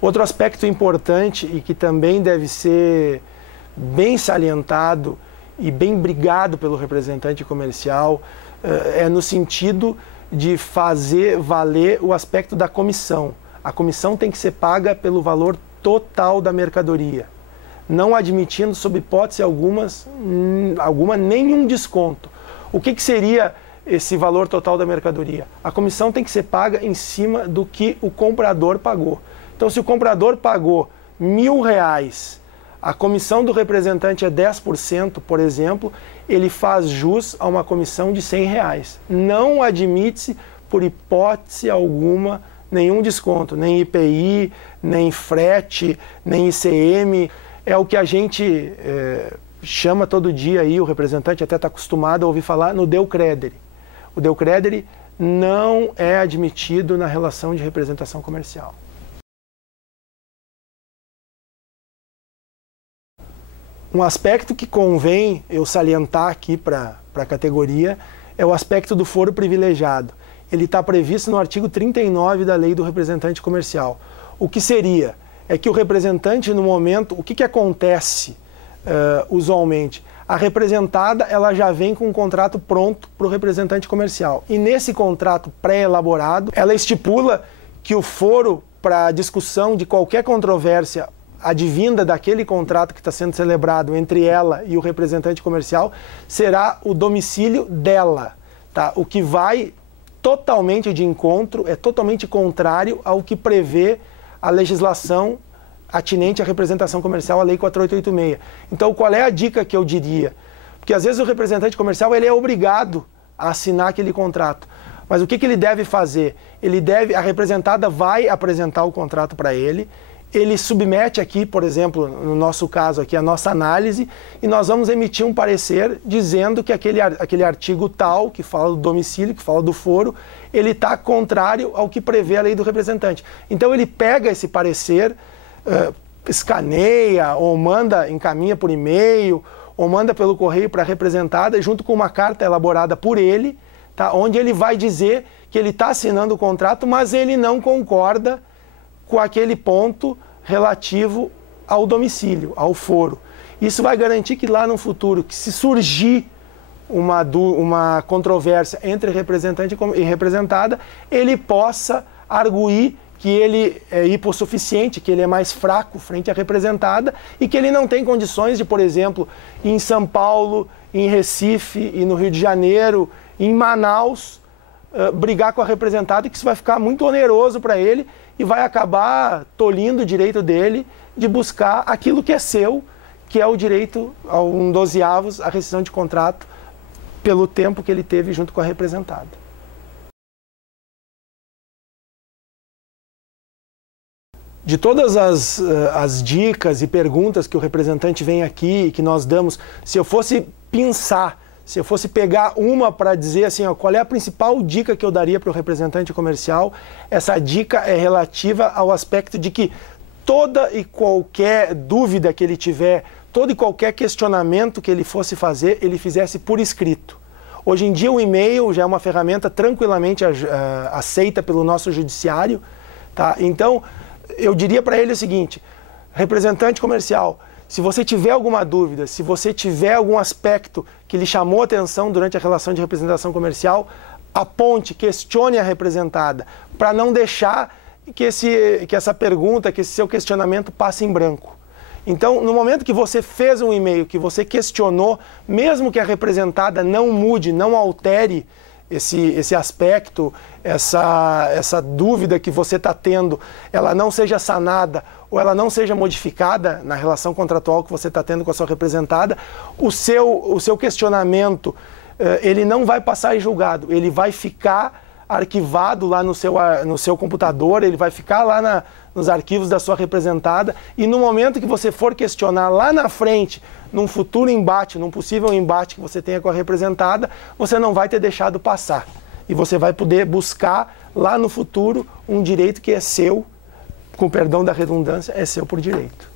Outro aspecto importante e que também deve ser bem salientado e bem brigado pelo representante comercial é no sentido de fazer valer o aspecto da comissão. A comissão tem que ser paga pelo valor total da mercadoria, não admitindo, sob hipótese alguma, nenhum desconto. O que seria esse valor total da mercadoria? A comissão tem que ser paga em cima do que o comprador pagou. Então, se o comprador pagou R$1.000, a comissão do representante é 10%, por exemplo, ele faz jus a uma comissão de R$100. Não admite-se, por hipótese alguma, nenhum desconto, nem IPI, nem frete, nem ICM. É o que a gente chama todo dia aí, o representante até está acostumado a ouvir falar no Deu Credere. O Deu Credere não é admitido na relação de representação comercial. Um aspecto que convém eu salientar aqui para a categoria é o aspecto do foro privilegiado. Ele está previsto no artigo 39 da Lei do Representante Comercial. O que seria? É que o representante, no momento, o que acontece usualmente? A representada ela já vem com um contrato pronto para o representante comercial. E nesse contrato pré-elaborado, ela estipula que o foro para discussão de qualquer controvérsia advinda daquele contrato que está sendo celebrado entre ela e o representante comercial será o domicílio dela, tá? O que vai totalmente de encontro, é totalmente contrário ao que prevê a legislação atinente à representação comercial, a Lei 4886. Então, qual é a dica que eu diria? Porque às vezes o representante comercial ele é obrigado a assinar aquele contrato. Mas o que ele deve fazer? A representada vai apresentar o contrato para ele submete aqui, por exemplo, no nosso caso aqui, a nossa análise, e nós vamos emitir um parecer dizendo que aquele artigo tal, que fala do domicílio, que fala do foro, ele está contrário ao que prevê a lei do representante. Então ele pega esse parecer, escaneia, ou encaminha por e-mail, ou manda pelo correio para a representada, junto com uma carta elaborada por ele, tá, onde ele vai dizer que ele está assinando o contrato, mas ele não concorda com aquele ponto relativo ao domicílio, ao foro. Isso vai garantir que lá no futuro, que se surgir uma controvérsia entre representante e representada, ele possa arguir que ele é hipossuficiente, que ele é mais fraco frente à representada e que ele não tem condições de, por exemplo, em São Paulo, em Recife e no Rio de Janeiro, em Manaus, brigar com a representada, e que isso vai ficar muito oneroso para ele e vai acabar tolhindo o direito dele de buscar aquilo que é seu, que é o direito a 1/12, a rescisão de contrato, pelo tempo que ele teve junto com a representada. De todas as dicas e perguntas que o representante vem aqui e que nós damos, se eu fosse pensar, se eu fosse pegar uma para dizer assim, ó, qual é a principal dica que eu daria para o representante comercial, essa dica é relativa ao aspecto de que toda e qualquer dúvida que ele tiver, todo e qualquer questionamento que ele fosse fazer, ele fizesse por escrito. Hoje em dia o e-mail já é uma ferramenta tranquilamente aceita pelo nosso judiciário, tá? Então, eu diria para ele o seguinte: representante comercial, se você tiver alguma dúvida, se você tiver algum aspecto que lhe chamou atenção durante a relação de representação comercial, aponte, questione a representada, para não deixar que essa pergunta, que esse seu questionamento passe em branco. Então, no momento que você fez um e-mail, que você questionou, mesmo que a representada não mude, não altere esse aspecto, essa dúvida que você está tendo, ela não seja sanada ou ela não seja modificada na relação contratual que você está tendo com a sua representada, o seu questionamento, ele não vai passar em julgado, ele vai ficar arquivado lá no seu computador, ele vai ficar lá nos arquivos da sua representada, e no momento que você for questionar lá na frente, num futuro embate, num possível embate que você tenha com a representada, você não vai ter deixado passar. E você vai poder buscar lá no futuro um direito que é seu, com perdão da redundância, é seu por direito.